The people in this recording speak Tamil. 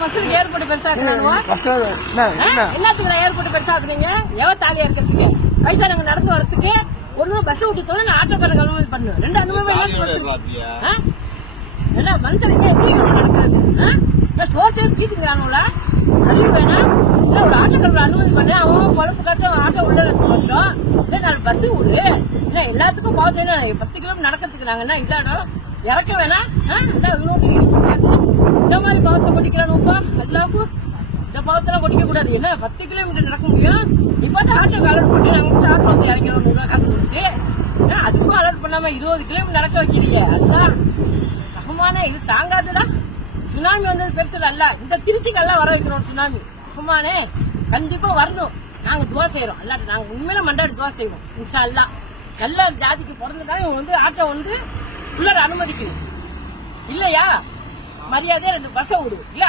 பஸ்ஸுக்கு என்ன என்ன என்னத்துக்கு நான் ஏற்பட்டு பெருசாக்குறீங்க எவ தாலியா இருக்கிறதுக்கு? வயசானவங்க நடந்து வரதுக்கு ஒரு நாள் பஸ் விட்டு நான் ஆட்டோக்காரங்க அனுமதி பண்ணு ரெண்டு அனுமதி என்ன மனுஷனுக்கு எப்படி ஆ? இல்ல சோத்தே தீட்டுக்கிறானுங்களா அது வேணா. இல்ல ஒரு ஆட்டோக்காரங்க அனுமதி பண்ணு. அவன் பொழப்புக்காச்சும் ஆட்டோ உள்ள வரட்டும் இல்ல நாலு பஸ் விடு. இல்ல எல்லாத்துக்கும் போகுது பத்து கிலோமீட்டர் நடக்கிறதுக்கு நாங்க என்ன இல்லாடம் இறக்க வேணாம். ஆ? இல்ல மாதிரி பாவத்தை கொட்டிக்கலாம்ப்பா எல்லாருக்கும் இந்த பாவத்தெல்லாம் கொட்டிக்க கூடாது என்ன பத்து கிலோமீட்டர் நடக்க முடியும் இப்ப ஆட்டோ அலர்ட் பண்ணி நாங்கள் வந்து ஆட்டோ வந்து இறங்கிறோம் நூறு காசு கொடுத்து. ஆ, அதுக்கும் அலர்ட் பண்ணாம இருபது கிலோமீட்டர் நடக்க வைக்கிறீங்க. அதுதான். ரஹ்மானே இது தாங்காதுடா. சுனாமி வந்தது பெருசு அல்ல இந்த திருச்சிக்கெல்லாம் வர வைக்கணும் சுனாமி. ரஹ்மானே கண்டிப்பா வரணும். நாங்க துவா செய்யறோம் அல்லாட்ட நாங்க உண்மையில மண்டாடி துவா செய்வோம். இன்ஷா அல்லா நல்ல ஜாதிக்கு பிறந்ததான் வந்து ஆட்டோ வந்து உள்ளார அனுமதிக்கணும். இல்லையா? மரியாதையா ரெண்டு பஸ்ஸை விடு. இல்ல